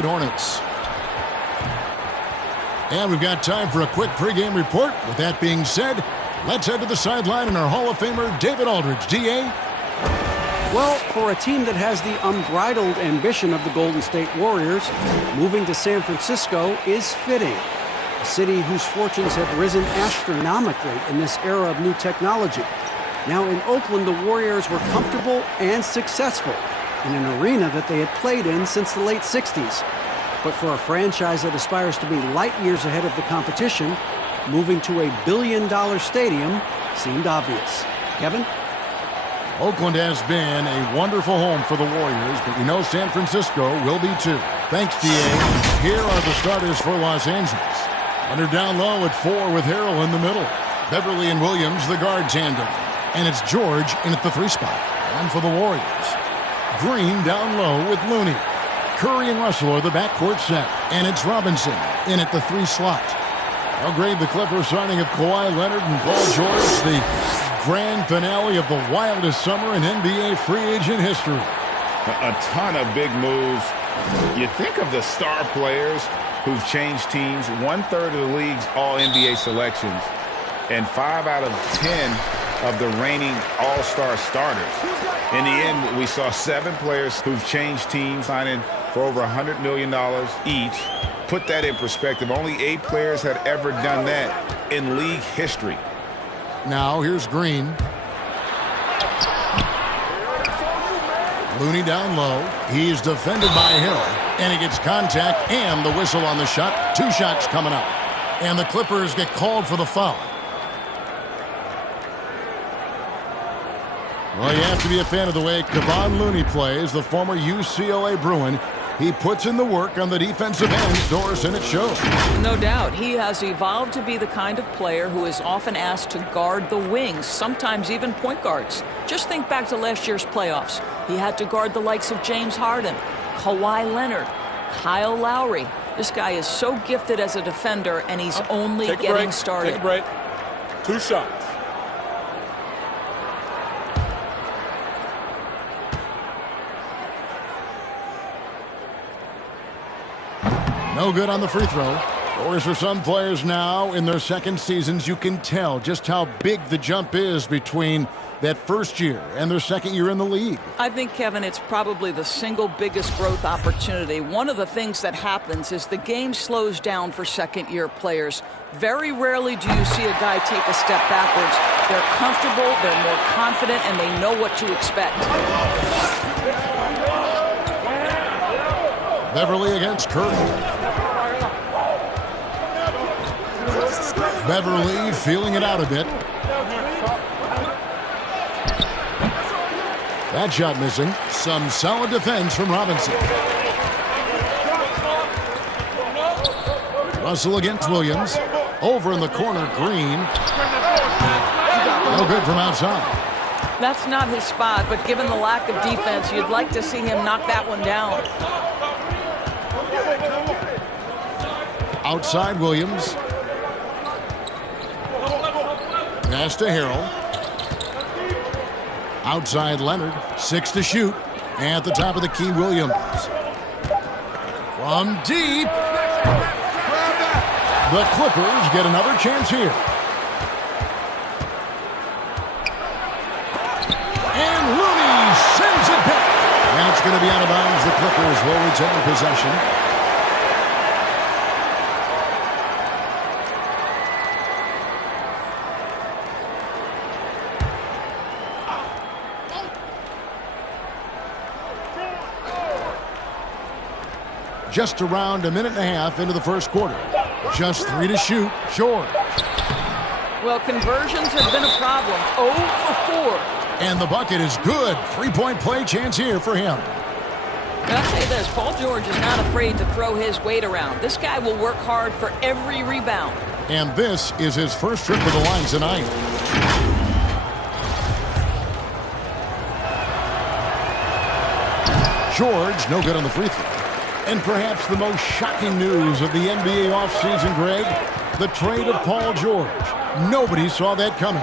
Charlotte Hornets. And we've got time for a quick pregame report. With that being said, let's head to the sideline and our Hall of Famer, David Aldridge. D.A.? Well, for a team that has the unbridled ambition of the Golden State Warriors, moving to San Francisco is fitting. A city whose fortunes have risen astronomically in this era of new technology. Now in Oakland, the Warriors were comfortable and successful in an arena that they had played in since the late 60s. But for a franchise that aspires to be light years ahead of the competition, moving to a billion-dollar stadium seemed obvious. Kevin? Oakland has been a wonderful home for the Warriors, but we know San Francisco will be too. Thanks, D.A. Here are the starters for Los Angeles. Leonard down low at 4 with Harrell in the middle. Beverly and Williams, the guard tandem. And it's George in at the 3 spot. And for the Warriors, Green down low with Looney. Curry and Russell are the backcourt set. And it's Robinson in at the 3 slot. I'll grade the Clippers signing of Kawhi Leonard and Paul George, the grand finale of the wildest summer in NBA free agent history. A ton of big moves. You think of the star players who've changed teams, 1/3 of the league's all-NBA selections, and 5 out of 10 of the reigning all-star starters. In the end, we saw 7 players who've changed teams, signing for over $100 million each. Put that in perspective, only 8 players had ever done that in league history. Now here's Green. Looney down low. He's defended by Hill. And he gets contact and the whistle on the shot. 2 shots coming up. And the Clippers get called for the foul. Well, you have to be a fan of the way Kevon Looney plays, the former UCLA Bruin. He puts in the work on the defensive end, Doris, and it shows. No doubt. He has evolved to be the kind of player who is often asked to guard the wings, sometimes even point guards. Just think back to last year's playoffs. He had to guard the likes of James Harden, Kawhi Leonard, Kyle Lowry. This guy is so gifted as a defender, and he's only getting started. Take a break. 2 shots. No good on the free throw. Or for some players now in their second seasons, you can tell just how big the jump is between that first year and their second year in the league. I think, Kevin, it's probably the single biggest growth opportunity. One of the things that happens is the game slows down for second-year players. Very rarely do you see a guy take a step backwards. They're comfortable, they're more confident, and they know what to expect. Beverly against Curry. Beverly feeling it out a bit. That shot missing. Some solid defense from Robinson. Russell against Williams. Over in the corner, Green. No good from outside. That's not his spot, but given the lack of defense, you'd like to see him knock that one down. Outside Williams. Pass to Harrell. Outside Leonard. 6 to shoot. At the top of the key, Williams. From deep. The Clippers get another chance here. And Looney sends it back. And it's going to be out of bounds. The Clippers will retain possession. Just around a minute and a half into the first quarter. Just 3 to shoot. George. Well, conversions have been a problem. 0 for 4. And the bucket is good. 3-point play chance here for him. And I'll say this, Paul George is not afraid to throw his weight around. This guy will work hard for every rebound. And this is his first trip to the line tonight. George, no good on the free throw. And perhaps the most shocking news of the NBA offseason, Greg, the trade of Paul George. Nobody saw that coming.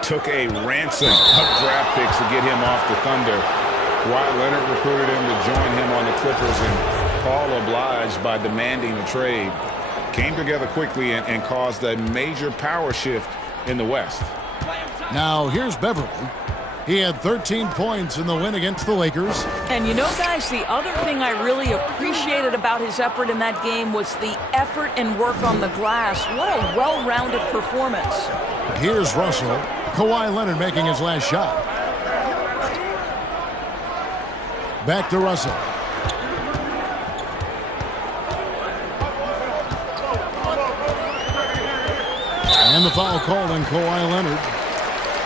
Took a ransom of draft picks to get him off the Thunder. Kawhi Leonard recruited him to join him on the Clippers, and Paul obliged by demanding a trade. Came together quickly and caused a major power shift in the West. Now here's Beverly. He had 13 points in the win against the Lakers. And you know, guys, the other thing I really appreciated about his effort in that game was the effort and work on the glass. What a well-rounded performance. Here's Russell. Kawhi Leonard making his last shot. Back to Russell. And the foul called on Kawhi Leonard.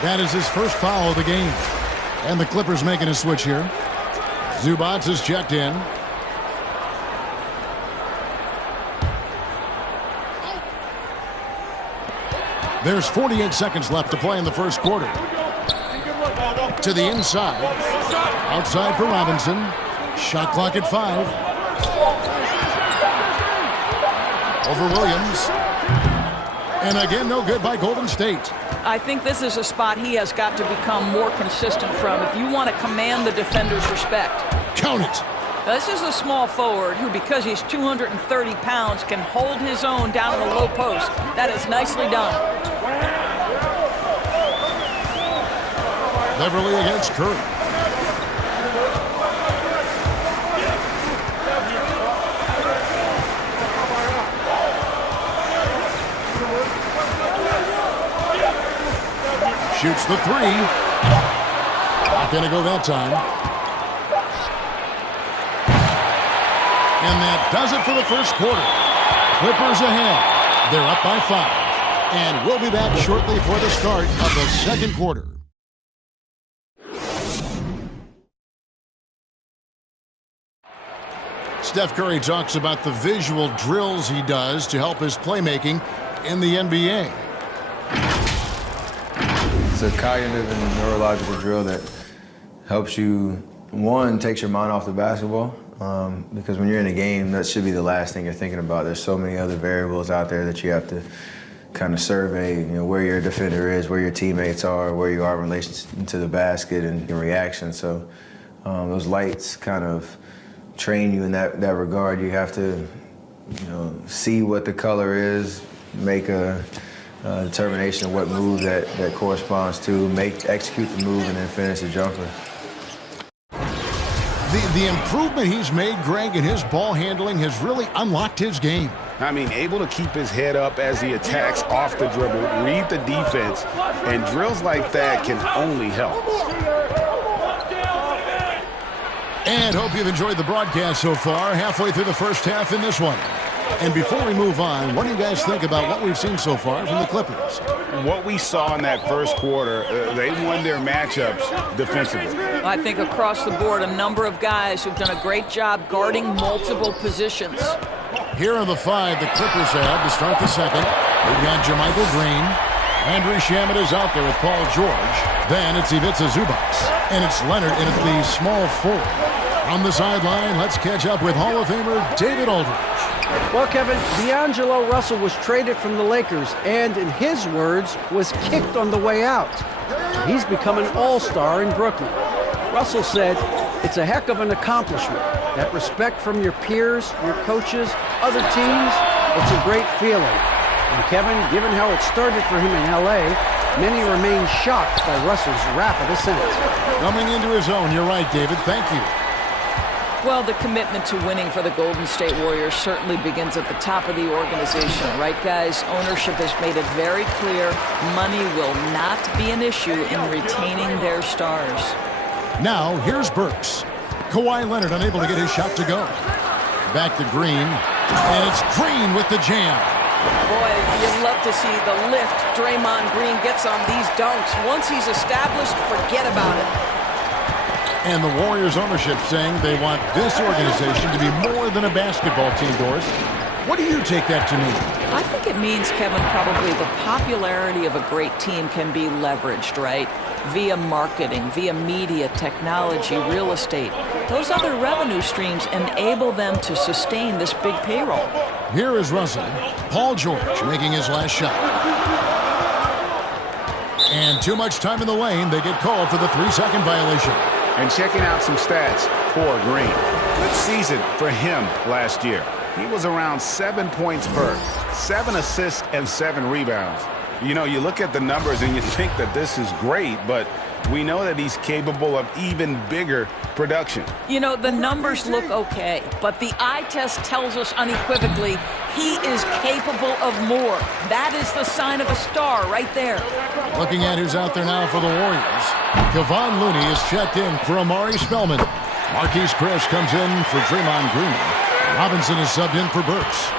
That is his first foul of the game. And the Clippers making a switch here. Zubac is checked in. There's 48 seconds left to play in the first quarter. To the inside. Outside for Robinson. Shot clock at 5. Over Williams. And again, no good by Golden State. I think this is a spot he has got to become more consistent from if you want to command the defender's respect. Count it. This is a small forward who, because he's 230 pounds, can hold his own down in the low post. That is nicely done. Beverly against Curry. Shoots the 3. Not going to go that time. And that does it for the first quarter. Clippers ahead. They're up by 5. And we'll be back shortly for the start of the second quarter. Steph Curry talks about the visual drills he does to help his playmaking in the NBA. It's a cognitive and neurological drill that helps you, one, takes your mind off the basketball, because when you're in a game, that should be the last thing you're thinking about. There's so many other variables out there that you have to kind of survey, where your defender is, where your teammates are, where you are in relation to the basket and your reaction. So those lights kind of train you in that regard. You have to, see what the color is, make a determination of what move that corresponds to, execute the move, and then finish the jumper. The improvement he's made, Greg, in his ball handling has really unlocked his game. I mean, able to keep his head up as he attacks off the dribble, read the defense, and drills like that can only help. And hope you've enjoyed the broadcast so far, halfway through the first half in this one. And before we move on, what do you guys think about what we've seen so far from the Clippers? What we saw in that first quarter, they won their matchups defensively. I think across the board, a number of guys who've done a great job guarding multiple positions. Here are the 5 the Clippers have to start the second. They've got Jermichael Green. Andrew Shamet is out there with Paul George. Then it's Ivica Zubac. And it's Leonard in at the small forward. On the sideline, let's catch up with Hall of Famer David Aldridge. Well, Kevin, D'Angelo Russell was traded from the Lakers and, in his words, was kicked on the way out. He's become an all-star in Brooklyn. Russell said, "It's a heck of an accomplishment. That respect from your peers, your coaches, other teams, it's a great feeling." And Kevin, given how it started for him in L.A., many remain shocked by Russell's rapid ascent. Coming into his own, you're right, David. Thank you. Well, the commitment to winning for the Golden State Warriors certainly begins at the top of the organization, right, guys? Ownership has made it very clear money will not be an issue in retaining their stars. Now, here's Burks. Kawhi Leonard unable to get his shot to go. Back to Green. And it's Green with the jam. Boy, you'd love to see the lift Draymond Green gets on these dunks. Once he's established, forget about it. And the Warriors ownership saying they want this organization to be more than a basketball team, Doris. What do you take that to mean? I think it means, Kevin, probably the popularity of a great team can be leveraged, right? Via marketing, via media, technology, real estate. Those other revenue streams enable them to sustain this big payroll. Here is Russell. Paul George making his last shot. And too much time in the lane. They get called for the 3-second violation. And checking out some stats, poor Green. Good season for him last year. He was around 7 points per, 7 assists, and 7 rebounds. You know, you look at the numbers and you think that this is great, but we know that he's capable of even bigger production. You know, the numbers look okay, but the eye test tells us unequivocally he is capable of more. That is the sign of a star right there. Looking at who's out there now for the Warriors. Kevon Looney is checked in for Amari Spellman. Marquise Chris comes in for Draymond Green. Robinson is subbed in for Burks.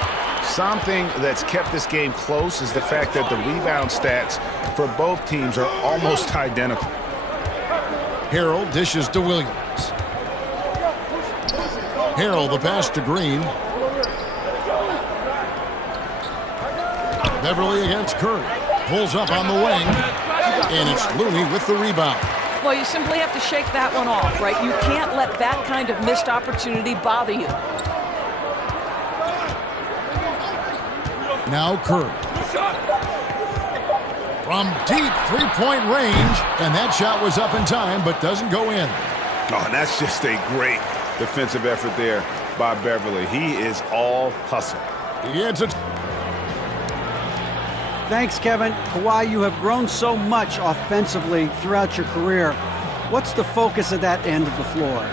Something that's kept this game close is the fact that the rebound stats for both teams are almost identical. Harrell dishes to Williams. Harrell the pass to Green. Beverly against Curry. Pulls up on the wing. And it's Looney with the rebound. Well, you simply have to shake that one off, right? You can't let that kind of missed opportunity bother you. Now Curry. From deep three-point range, and that shot was up in time, but doesn't go in. Oh, and that's just a great defensive effort there by Beverly. He is all hustle. Thanks, Kevin. Kawhi, you have grown so much offensively throughout your career. What's the focus of that end of the floor?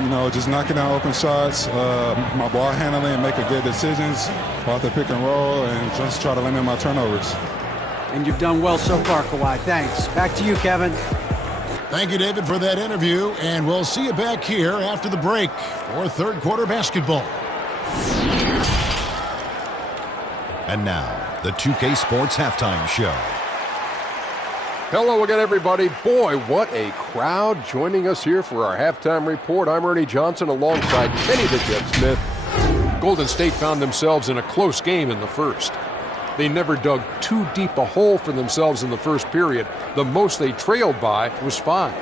You know, just knocking down open shots, my ball handling, making good decisions off the pick and roll, and just try to limit my turnovers. And you've done well so far, Kawhi. Thanks. Back to you, Kevin. Thank you, David, for that interview, and we'll see you back here after the break for third quarter basketball. And now, the 2K Sports Halftime Show. Hello again, everybody. Boy, what a crowd joining us here for our halftime report. I'm Ernie Johnson alongside Kenny the Jet Smith. Golden State found themselves in a close game in the first. They never dug too deep a hole for themselves in the first period. The most they trailed by was 5.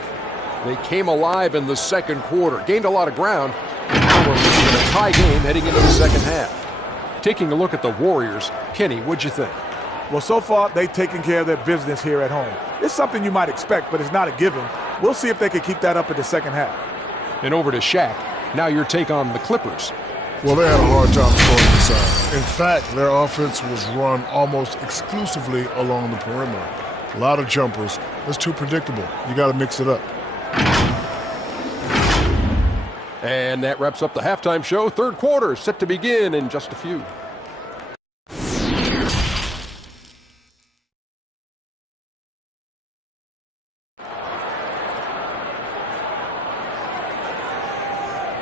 They came alive in the second quarter, gained a lot of ground, and now we're looking at a tie game heading into the second half. Taking a look at the Warriors, Kenny, what'd you think? Well, so far, they've taken care of their business here at home. It's something you might expect, but it's not a given. We'll see if they can keep that up in the second half. And over to Shaq. Now your take on the Clippers. Well, they had a hard time scoring inside. In fact, their offense was run almost exclusively along the perimeter. A lot of jumpers. That's too predictable. You got to mix it up. And that wraps up the halftime show. Third quarter set to begin in just a few.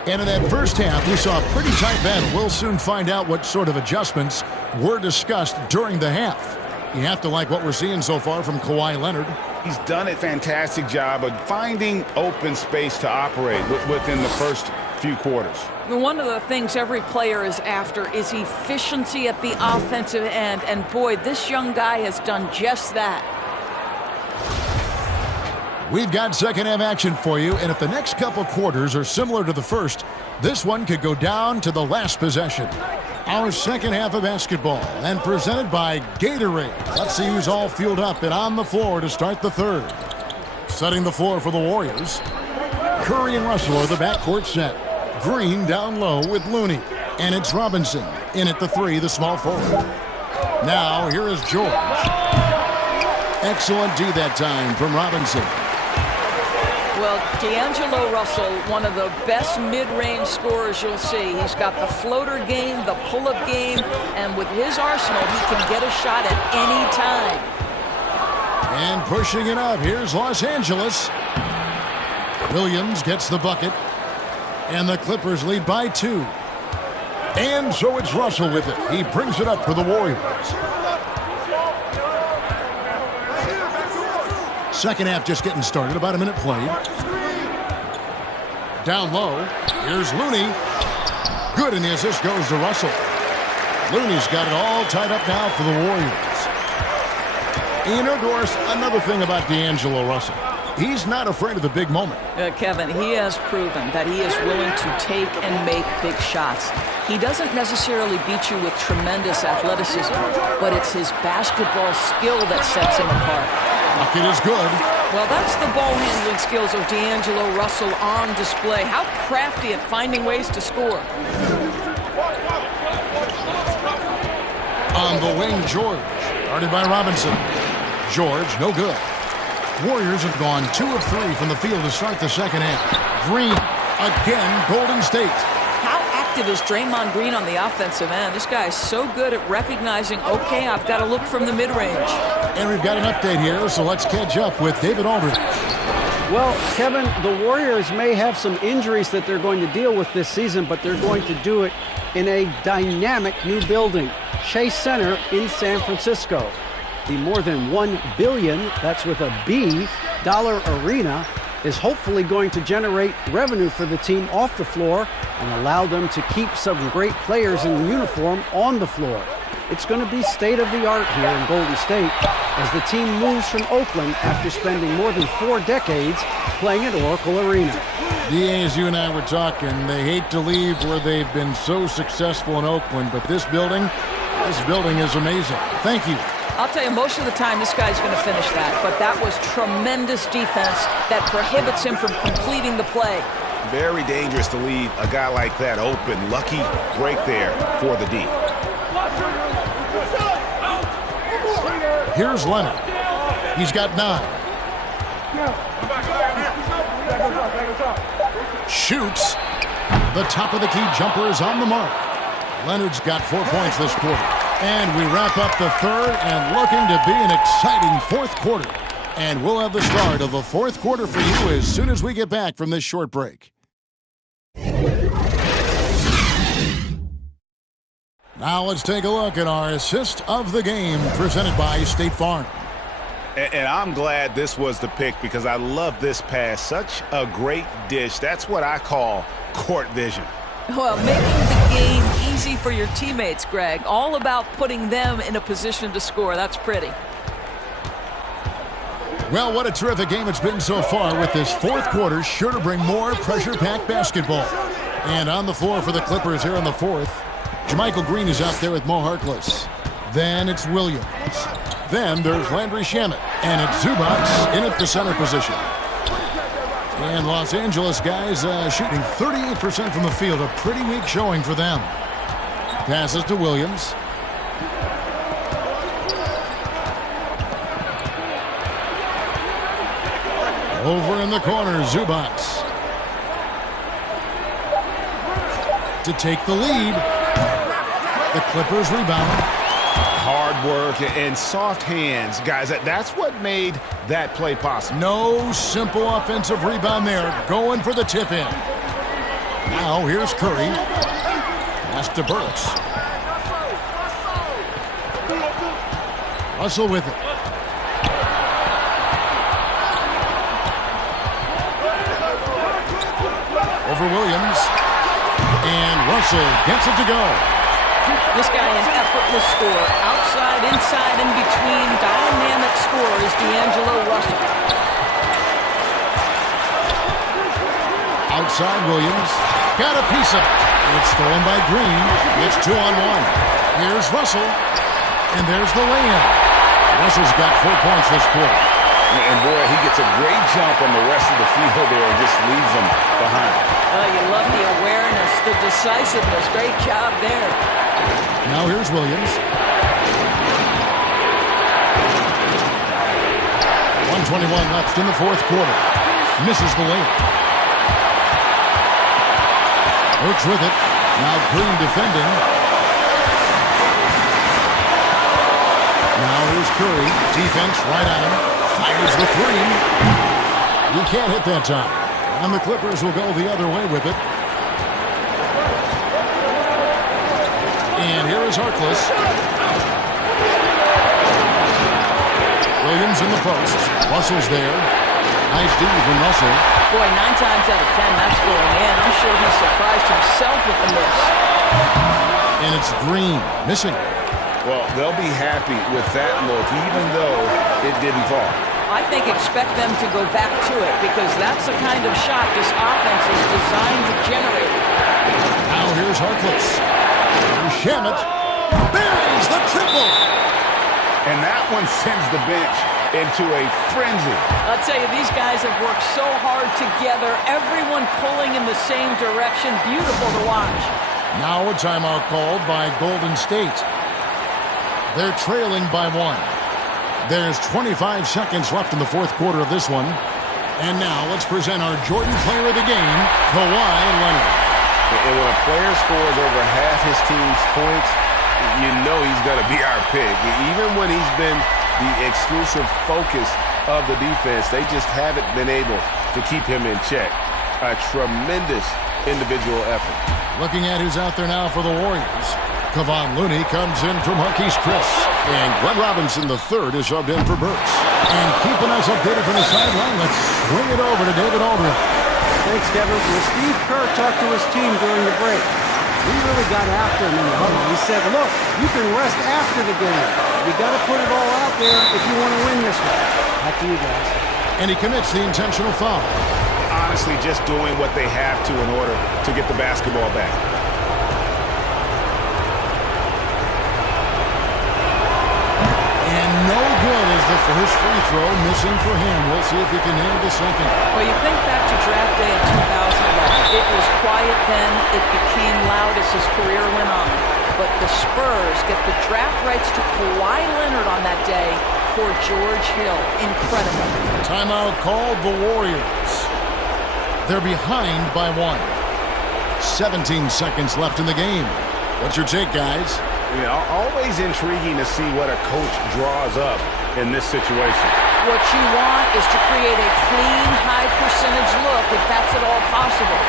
And in that first half, we saw a pretty tight battle. We'll soon find out what sort of adjustments were discussed during the half. You have to like what we're seeing so far from Kawhi Leonard. He's done a fantastic job of finding open space to operate within the first few quarters. One of the things every player is after is efficiency at the offensive end. And boy, this young guy has done just that. We've got second half action for you, and if the next couple quarters are similar to the first, this one could go down to the last possession. Our second half of basketball, and presented by Gatorade. Let's see who's all fueled up and on the floor to start the third. Setting the floor for the Warriors. Curry and Russell are the backcourt set. Green down low with Looney, and it's Robinson in at the 3, the small forward. Now here is George. Excellent D that time from Robinson. Well, D'Angelo Russell, one of the best mid-range scorers you'll see. He's got the floater game, the pull-up game, and with his arsenal, he can get a shot at any time. And pushing it up, here's Los Angeles. Williams gets the bucket, and the Clippers lead by 2. And so it's Russell with it. He brings it up for the Warriors. Second half just getting started, about a minute played. Down low, here's Looney. Good, and the assist goes to Russell. Looney's got it all tied up now for the Warriors. Introduce another thing about D'Angelo Russell. He's not afraid of the big moment. Kevin, he has proven that he is willing to take and make big shots. He doesn't necessarily beat you with tremendous athleticism, but it's his basketball skill that sets him apart. Bucket is good. Well, that's the ball handling skills of D'Angelo Russell on display. How crafty at finding ways to score. On the wing, George. Guarded by Robinson. George, no good. Warriors have gone 2 of 3 from the field to start the second half. Green, again, Golden State. How active is Draymond Green on the offensive end? This guy is so good at recognizing, okay, I've got to look from the mid-range. And we've got an update here, so let's catch up with David Aldridge. Well, Kevin, the Warriors may have some injuries that they're going to deal with this season, but they're going to do it in a dynamic new building, Chase Center in San Francisco. The more than $1 billion, that's with a B, dollar arena is hopefully going to generate revenue for the team off the floor and allow them to keep some great players in uniform on the floor. It's going to be state-of-the-art here in Golden State as the team moves from Oakland after spending more than 4 decades playing at Oracle Arena. DA, as you and I were talking, they hate to leave where they've been so successful in Oakland, but this building is amazing. Thank you. I'll tell you, most of the time this guy's going to finish that, but that was tremendous defense that prohibits him from completing the play. Very dangerous to leave a guy like that open. Lucky break there for the D. Here's Leonard. He's got 9. Shoots. The top of the key jumper is on the mark. Leonard's got 4 points this quarter. And we wrap up the third and looking to be an exciting fourth quarter. And we'll have the start of the fourth quarter for you as soon as we get back from this short break. Now let's take a look at our assist of the game presented by State Farm. And I'm glad this was the pick because I love this pass. Such a great dish. That's what I call court vision. Well, making the game easy for your teammates, Greg. All about putting them in a position to score. That's pretty. Well, what a terrific game it's been so far with this fourth quarter. Sure to bring more pressure-packed basketball. And on the floor for the Clippers here in the fourth, Jermichael Green is out there with Mo Harkless. Then it's Williams. Then there's Landry Shamet. And it's Zubac in at the center position. And Los Angeles guys shooting 38% from the field. A pretty weak showing for them. Passes to Williams. Over in the corner, Zubac. To take the lead. The Clippers rebound. Hard work and soft hands, guys. That's what made that play possible. No simple offensive rebound there. Going for the tip-in. Now here's Curry. Pass to Burks. Russell with it. Over Williams. And Russell gets it to go. This guy an effortless scorer. Outside, inside, in between. Dynamic scorer is D'Angelo Russell. Outside Williams. Got a piece of it. It's stolen by Green. It's 2-on-1. Here's Russell. And there's the lay-in. Russell's got 4 points this quarter. And boy, he gets a great jump on the rest of the field there and just leaves them behind. You love the awareness, the decisiveness. Great job there. Now here's Williams. 1:21 left in the fourth quarter. Misses the layup. Burks with it. Now Green defending. Now here's Curry. Defense right at him. Fires the three. He can't hit that time. And the Clippers will go the other way with it. And here is Harkless. Williams in the post. Russell's there. Nice D from Russell. Boy, 9 times out of 10, that's going in. I'm sure he surprised himself with the miss. And it's Green missing. Well, they'll be happy with that look, even though it didn't fall. I think expect them to go back to it because that's the kind of shot this offense is designed to generate. Now here's Harkless. Shamet buries the triple. And that one sends the bench into a frenzy. I'll tell you, these guys have worked so hard together, everyone pulling in the same direction. Beautiful to watch. Now a timeout called by Golden State. They're trailing by 1. There's 25 seconds left in the fourth quarter of this one. And now let's present our Jordan Player of the Game, Kawhi Leonard. And when a player scores over half his team's points, you know he's going to be our pick. Even when he's been the exclusive focus of the defense, they just haven't been able to keep him in check. A tremendous individual effort. Looking at who's out there now for the Warriors. Kevon Looney comes in for Marquise Chris. And Glenn Robinson III is subbed in for Burks. And keeping us updated from the sideline, let's swing it over to David Aldridge. Thanks, Kevin. When Steve Kerr talked to his team during the break, he really got after him in the huddle. He said, look, you can rest after the game. You got to put it all out there if you want to win this one. Back to you guys. And he commits the intentional foul. Honestly, just doing what they have to in order to get the basketball back. And no good is the first free throw, missing for him. We'll see if he can nail the second. Well, you think back to draft day of 2011. It was quiet then. It became loud as his career went on. But the Spurs get the draft rights to Kawhi Leonard on that day for George Hill. Incredible. Timeout called the Warriors. They're behind by 1. 17 seconds left in the game. What's your take, guys? You know, always intriguing to see what a coach draws up in this situation. What you want is to create a clean, high-percentage look, if that's at all possible.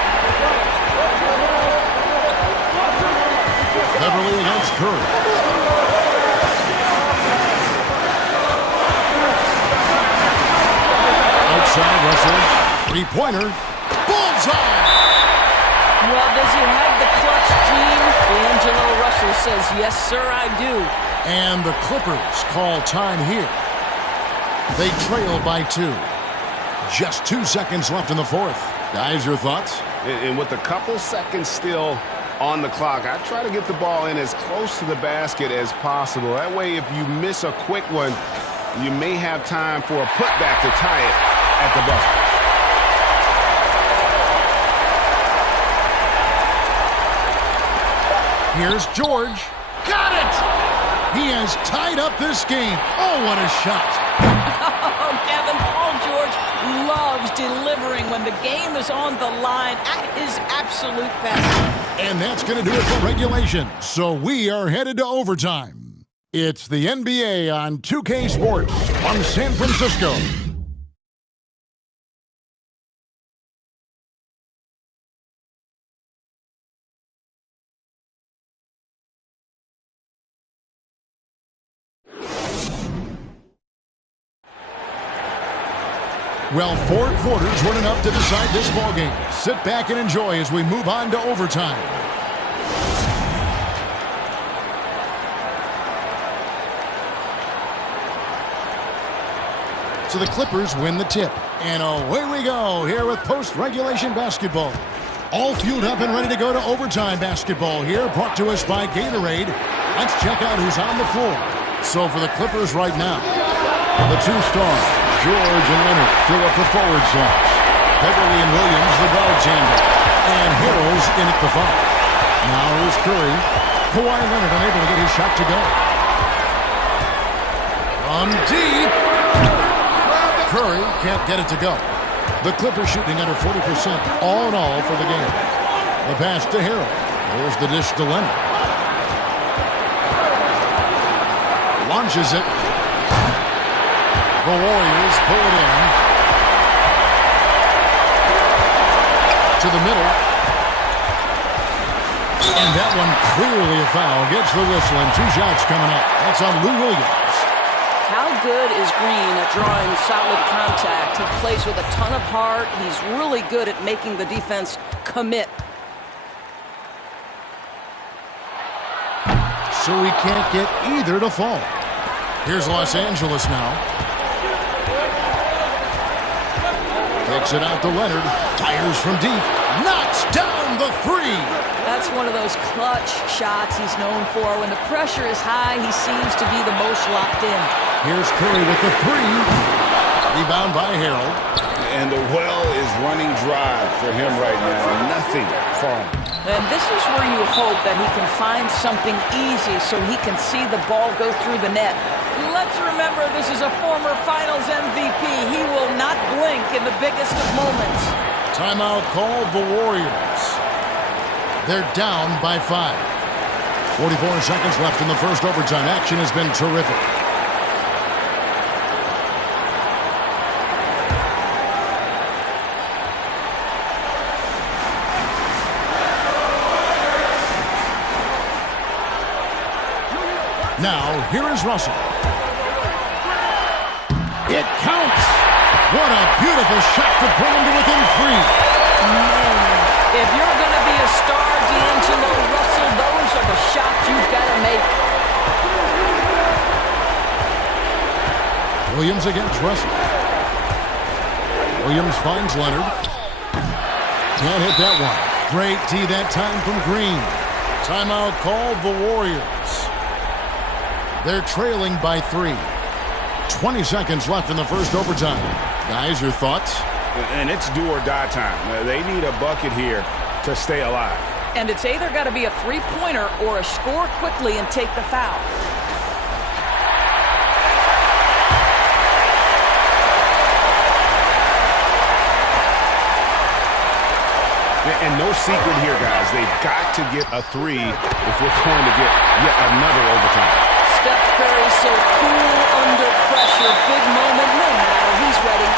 Beverly against Curry. Outside, Russell. Three-pointer. Bullseye! Well, does he have the clutch gene? D'Angelo Russell says, yes, sir, I do. And the Clippers call time here. They trail by 2. Just 2 seconds left in the fourth. Guys, your thoughts? And with a couple seconds still on the clock, I try to get the ball in as close to the basket as possible. That way, if you miss a quick one, you may have time for a putback to tie it at the buzzer. Here's George. Got it! He has tied up this game. Oh, what a shot. Oh, Kevin, Paul George loves delivering when the game is on the line at his absolute best. And that's going to do it for regulation. So we are headed to overtime. It's the NBA on 2K Sports from San Francisco. Well, 4 quarters weren't enough to decide this ballgame. Sit back and enjoy as we move on to overtime. So the Clippers win the tip. And away we go here with post-regulation basketball. All fueled up and ready to go to overtime basketball here, brought to us by Gatorade. Let's check out who's on the floor. So for the Clippers right now, the 2 stars, George and Leonard, fill up the forward slots. Beverly and Williams, the guard tandem. And Harrell's in at the 5. Now here's Curry. Kawhi Leonard unable to get his shot to go. From deep. Curry can't get it to go. The Clippers shooting under 40% all in all for the game. The pass to Harrell. There's the dish to Leonard. Launches it. The Warriors pull it in. To the middle. And that one clearly a foul. Gets the whistle and 2 shots coming up. That's on Lou Williams. How good is Green at drawing solid contact? He plays with a ton of heart. He's really good at making the defense commit. So he can't get either to fall. Here's Los Angeles now. Takes it out to Leonard. Fires from deep. Knocks down the 3. That That's one of those clutch shots he's known for. When the pressure is high, he seems to be the most locked in. Here's Curry with the three. Rebound by Harold. And the well is running dry for him right now. Nothing falling. And this is where you hope that he can find something easy so he can see the ball go through the net. Let's remember this is a former Finals MVP. He will not blink in the biggest of moments. Timeout called the Warriors. They're down by 5. 44 seconds left in the first overtime. Action has been terrific. Now, here is Russell. It counts. What a beautiful shot to bring him to within 3. Man, if you're going to be a star, D'Angelo Russell, those are the shots you've got to make. Williams against Russell. Williams finds Leonard. Can't hit that one. Great D that time from Green. Timeout called the Warriors. They're trailing by 3. 20 seconds left in the first overtime. Guys, your thoughts? And it's do or die time. They need a bucket here to stay alive. And it's either got to be a three-pointer or a score quickly and take the foul. And no secret here, guys. They've got to get a 3 if we're going to get yet another overtime. Steph Curry so cool under pressure. Big moment, no matter. He's ready.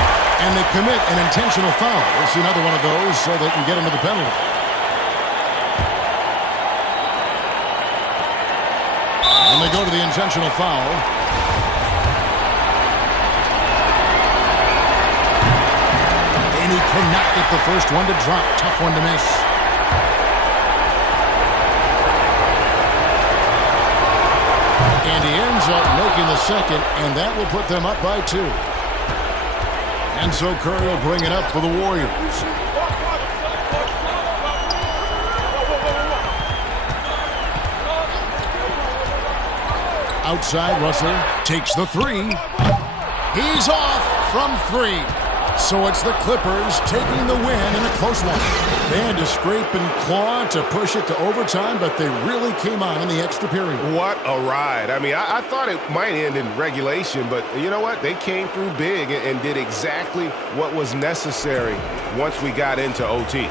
And they commit an intentional foul. We'll see another one of those so they can get into the penalty. And they go to the intentional foul. And he cannot get the first one to drop. Tough one to miss. And he ends up making the second, and that will put them up by 2. And so Curry will bring it up for the Warriors. Outside, Russell takes the 3. He's off from 3. So it's the Clippers taking the win in a close one. They had to scrape and claw to push it to overtime, but they really came on in the extra period. What a ride. I mean, I thought it might end in regulation, but you know what? They came through big and did exactly what was necessary once we got into OT.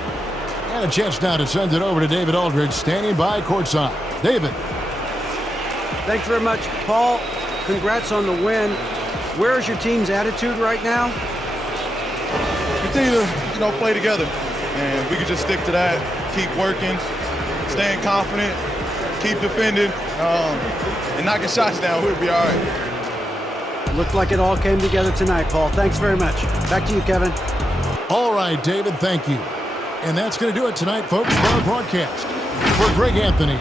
And a chance now to send it over to David Aldridge, standing by courtside. David. Thanks very much, Paul. Congrats on the win. Where is your team's attitude right now? Continue to, play together, and we can just stick to that, keep working, staying confident, keep defending, and knocking shots down. We'll be all right. Looked like it all came together tonight, Paul. Thanks very much. Back to you, Kevin. All right, David, thank you. And that's going to do it tonight, folks, for our broadcast. For Greg Anthony,